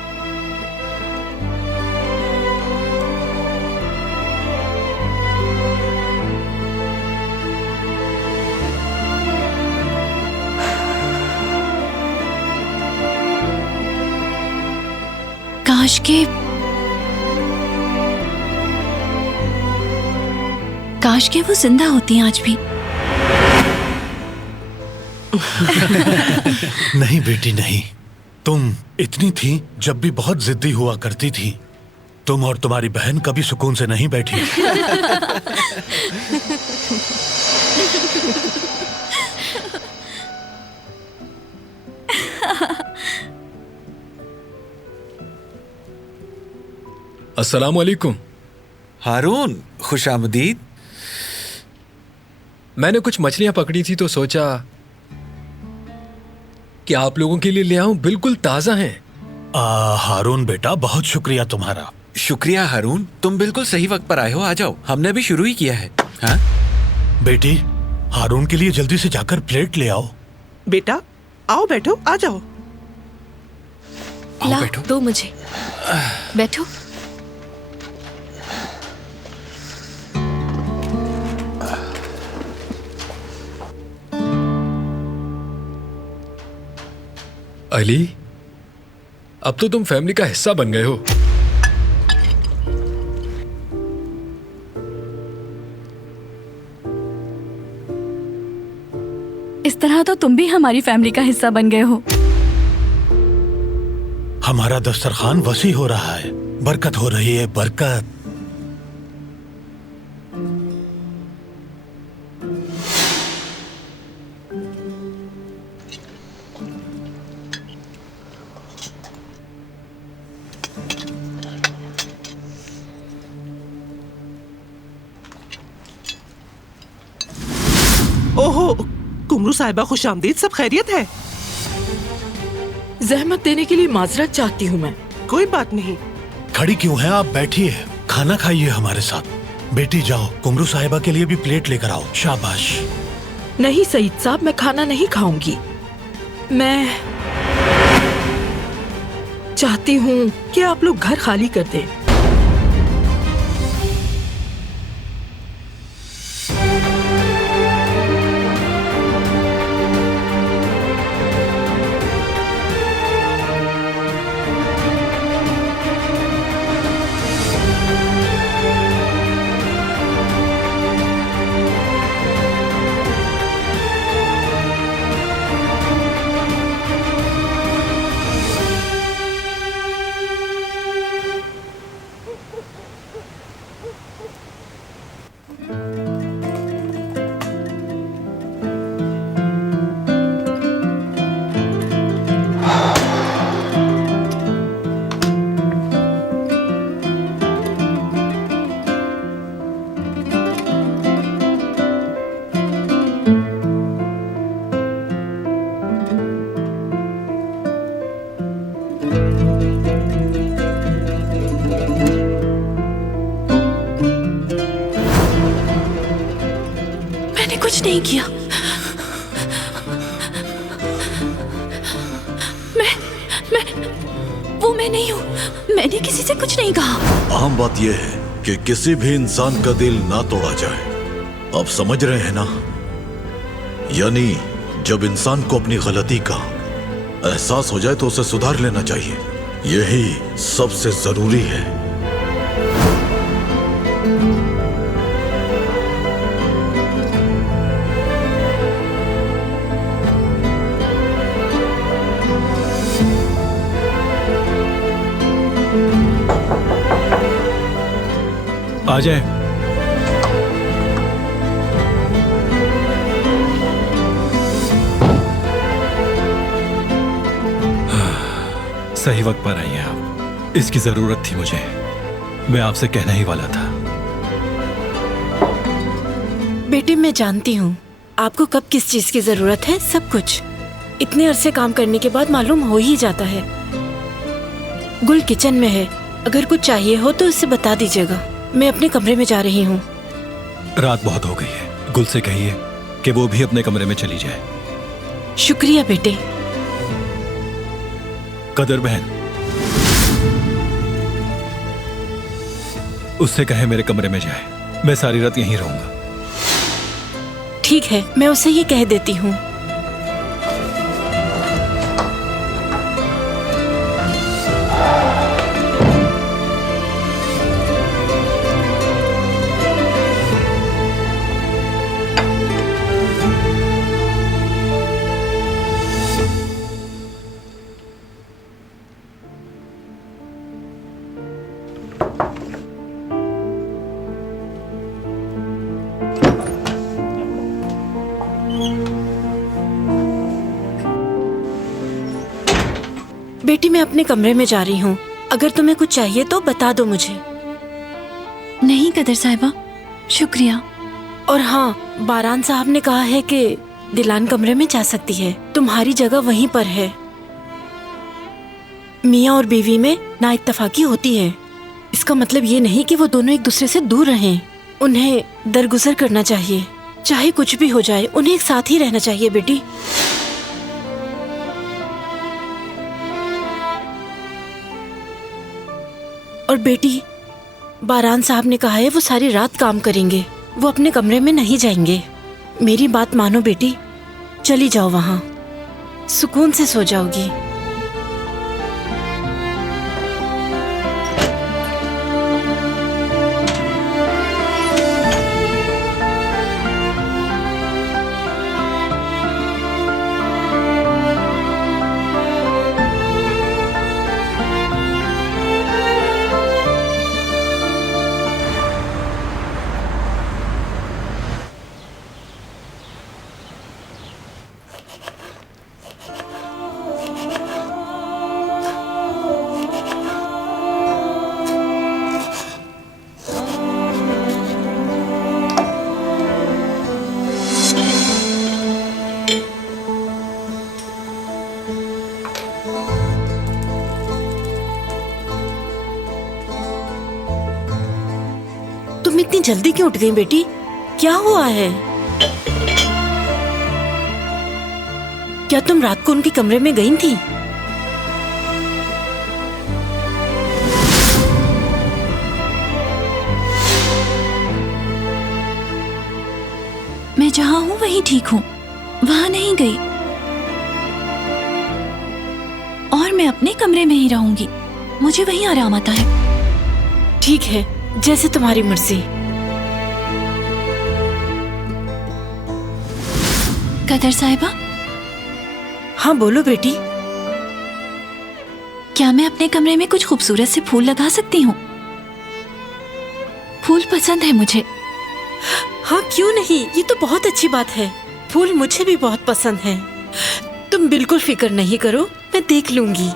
काश के वो जिंदा होती आज भी। नहीं बेटी नहीं, तुम इतनी थी जब भी बहुत जिद्दी हुआ करती थी। तुम और तुम्हारी बहन कभी सुकून से नहीं बैठी। अस्सलाम वालेकुम। हारून, खुशामदीद। मैंने कुछ मछलियां पकड़ी थी तो सोचा कि आप लोगों के लिए ले आऊं, बिल्कुल ताजा हैं। हारून बेटा, बहुत शुक्रिया तुम्हारा। शुक्रिया हारून, तुम बिल्कुल सही वक्त पर आए हो। आ जाओ, हमने अभी शुरू ही किया है। हाँ? बेटी, हारून के लिए जल्दी से जाकर प्लेट ले आओ। बेटा आओ, बैठो, आ जाओ। ला, दो मुझे। बैठो। अली, अब तो तुम फैमिली का हिस्सा बन गए हो। इस तरह तो तुम भी हमारी फैमिली का हिस्सा बन गए हो। हमारा दस्तरखान वसी हो रहा है, बरकत हो रही है, बरकत। ओहो, कुमरू साहिबा, खुशामदीद। सब खैरियत है? जहमत देने के लिए माजरत चाहती हूँ मैं। कोई बात नहीं। खड़ी क्यों हैं आप? बैठिए, खाना खाइए हमारे साथ। बेटी जाओ, कुमरू साहिबा के लिए भी प्लेट लेकर आओ। शाबाश। नहीं सईद साहब, मैं खाना नहीं खाऊंगी। मैं चाहती हूँ कि आप लोग घर खाली कर दें। कुछ नहीं किया। मैं नहीं हूँ। मैंने किसी से कुछ नहीं कहा। अहम बात यह है कि किसी भी इंसान का दिल ना तोड़ा जाए। आप समझ रहे हैं ना? यानी जब इंसान को अपनी गलती का एहसास हो जाए तो उसे सुधार लेना चाहिए। यही सबसे जरूरी है। आ जाए। सही वक्त पर आई हैं आप। इसकी जरूरत थी मुझे। मैं आपसे कहना ही वाला था। बेटे, मैं जानती हूँ आपको कब किस चीज की जरूरत है। सब कुछ इतने अरसे काम करने के बाद मालूम हो ही जाता है। गुल किचन में है, अगर कुछ चाहिए हो तो उससे बता दीजिएगा। मैं अपने कमरे में जा रही हूँ। रात बहुत हो गई है। गुल से कहिए कि वो भी अपने कमरे में चली जाए। शुक्रिया बेटे। कदर बहन, उससे कहे मेरे कमरे में जाए। मैं सारी रात यहीं रहूंगा। ठीक है, मैं उसे ये कह देती हूँ। बेटी, मैं अपने कमरे में जा रही हूँ। अगर तुम्हें कुछ चाहिए तो बता दो मुझे। नहीं कदर साहिबा, शुक्रिया। और हाँ, बारान साहब ने कहा है कि दिलान कमरे में जा सकती है। तुम्हारी जगह वहीं पर है। मियाँ और बीवी में नाइत्तफाकी होती है। इसका मतलब ये नहीं कि वो दोनों एक दूसरे से दूर रहें। उन्हें दरगुजर करना चाहिए। चाहे कुछ भी हो जाए, उन्हें एक साथ ही रहना चाहिए बेटी। और बेटी, बारान साहब ने कहा है वो सारी रात काम करेंगे। वो अपने कमरे में नहीं जाएंगे। मेरी बात मानो बेटी, चली जाओ वहाँ, सुकून से सो जाओगी। तुम इतनी जल्दी क्यों उठ गई बेटी? क्या हुआ है? क्या तुम रात को उनके कमरे में गई थी? मैं जहाँ हूँ वहीं ठीक हूँ, वहाँ नहीं गई। और मैं अपने कमरे में ही रहूंगी, मुझे वहीं आराम आता है। ठीक है, जैसे तुम्हारी मर्जी। कदर साहिबा। हाँ बोलो बेटी। क्या मैं अपने कमरे में कुछ खूबसूरत से फूल लगा सकती हूँ? फूल पसंद है मुझे। हाँ क्यों नहीं, ये तो बहुत अच्छी बात है। फूल मुझे भी बहुत पसंद है। तुम बिल्कुल फिक्र नहीं करो, मैं देख लूंगी।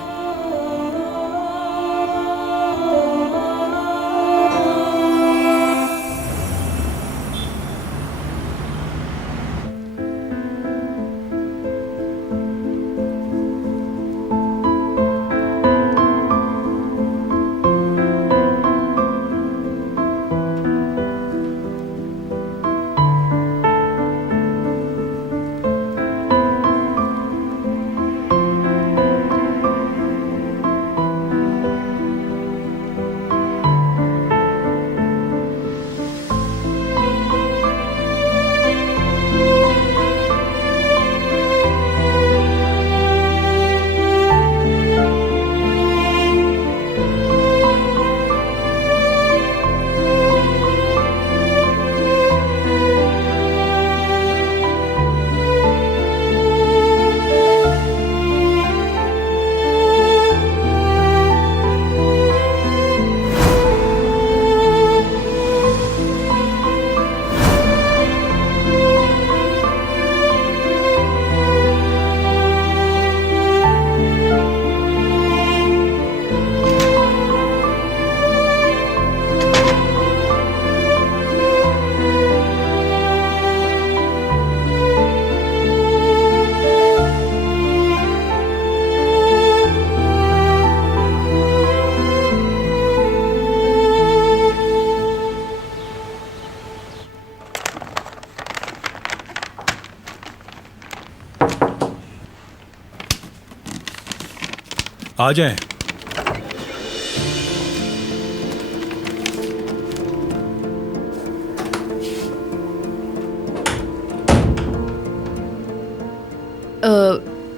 आ जाएं।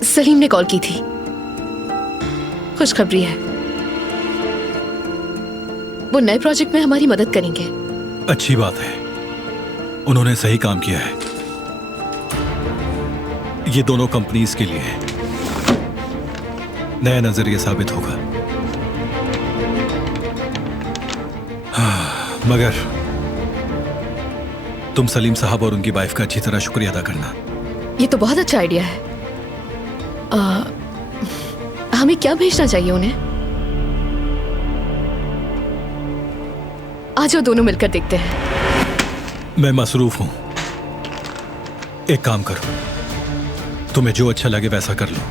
सलीम ने कॉल की थी। खुशखबरी है, वो नए प्रोजेक्ट में हमारी मदद करेंगे। अच्छी बात है, उन्होंने सही काम किया है। ये दोनों कंपनीज के लिए है, नया नजरिया साबित होगा। मगर तुम सलीम साहब और उनकी वाइफ का अच्छी तरह शुक्रिया अदा करना। ये तो बहुत अच्छा आइडिया है। हमें क्या भेजना चाहिए उन्हें? आज वो दोनों मिलकर देखते हैं। मैं मसरूफ हूं, एक काम करो, तुम्हें जो अच्छा लगे वैसा कर लो।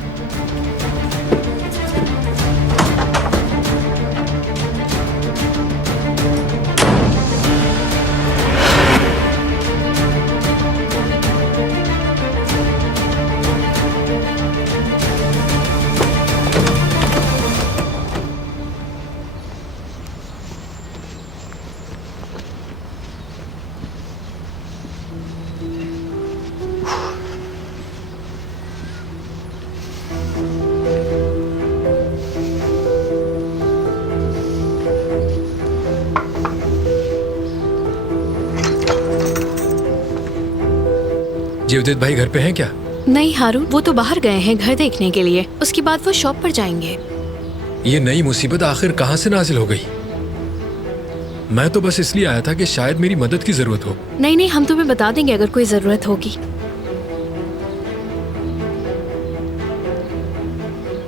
जीवदत्त भाई घर पे हैं क्या? नहीं हारून, वो तो बाहर गए हैं घर देखने के लिए। उसके बाद वो शॉप पर जाएंगे। ये नई मुसीबत आखिर कहाँ से नाजिल हो गई? मैं तो बस इसलिए आया था कि शायद मेरी मदद की जरूरत हो। नहीं नहीं, हम तुम्हें बता देंगे अगर कोई जरूरत होगी।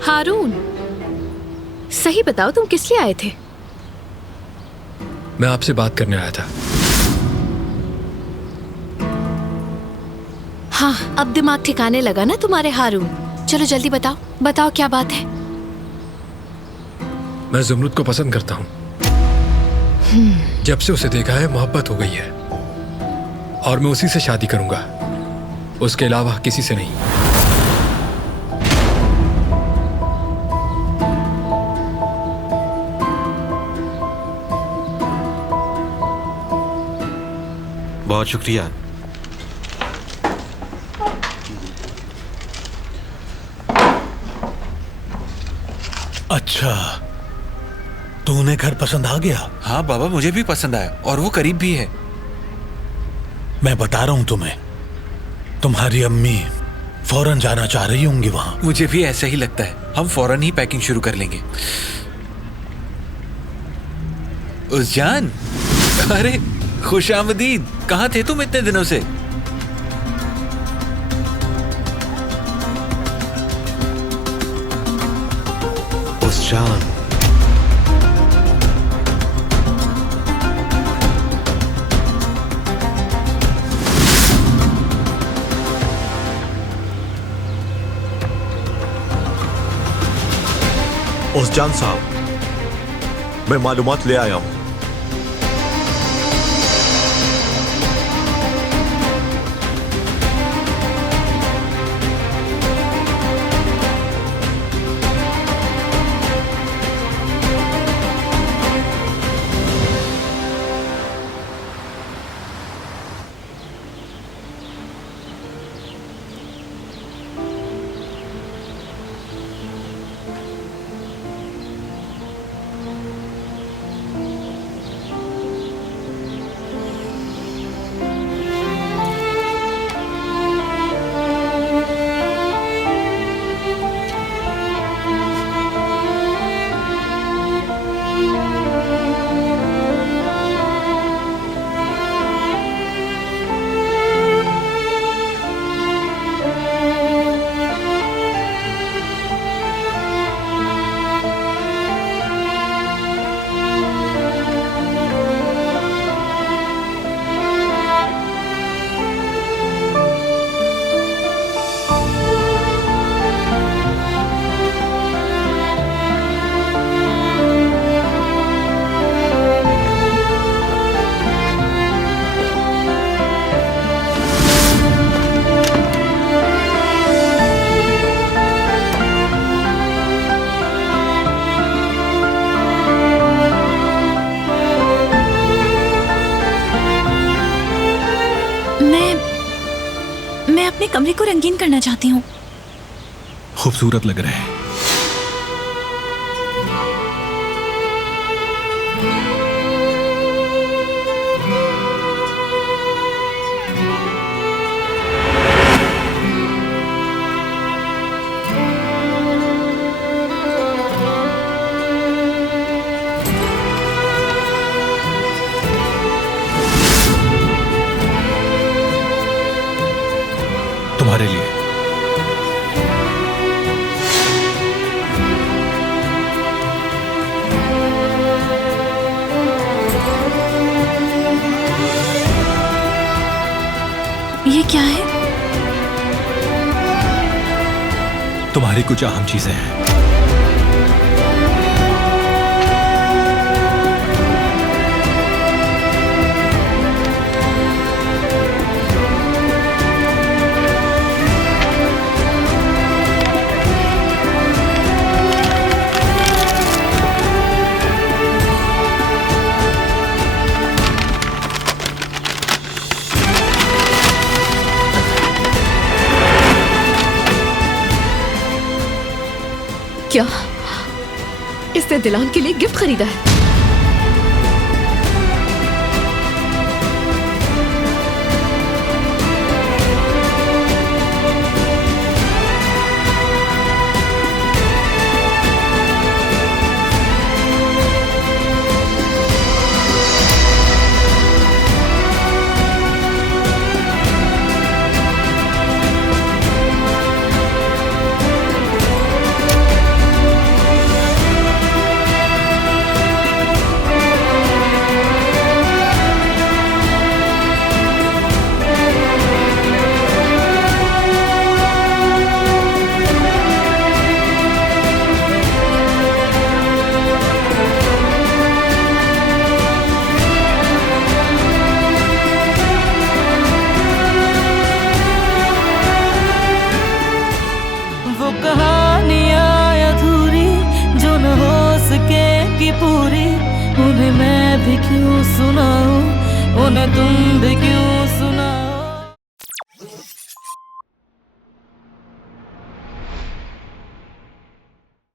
हारून, सही बताओ तुम किस लिए आए थे? मैं आपसे बात करने आया था। हाँ, अब दिमाग ठिकाने लगा ना तुम्हारे हारून। चलो जल्दी बताओ, बताओ क्या बात है। मैं जुमरुद को पसंद करता हूँ। जब से उसे देखा है मोहब्बत हो गई है और मैं उसी से शादी करूंगा, उसके अलावा किसी से नहीं। बहुत शुक्रिया। अच्छा, तो उन्हें घर पसंद आ गया? हाँ बाबा, मुझे भी पसंद आया और वो करीब भी है। मैं बता रहा हूं तुम्हें, तुम्हारी अम्मी फौरन जाना चाह रही होंगी वहां। मुझे भी ऐसा ही लगता है, हम फौरन ही पैकिंग शुरू कर लेंगे। उस्जान, अरे खुशामदीद, कहाँ थे तुम इतने दिनों से? उस्जान, उस्जान साहब, मैं मालूमात ले आया हूं। मैं अपने कमरे को रंगीन करना चाहती हूँ। खूबसूरत लग रहे हैं। तुम्हारे लिए। ये क्या है? तुम्हारी कुछ अहम चीजें हैं। क्या इसने दिलान के लिए गिफ्ट खरीदा है? मैं भी क्यों सुनाऊं, उन्हें तुम भी क्यों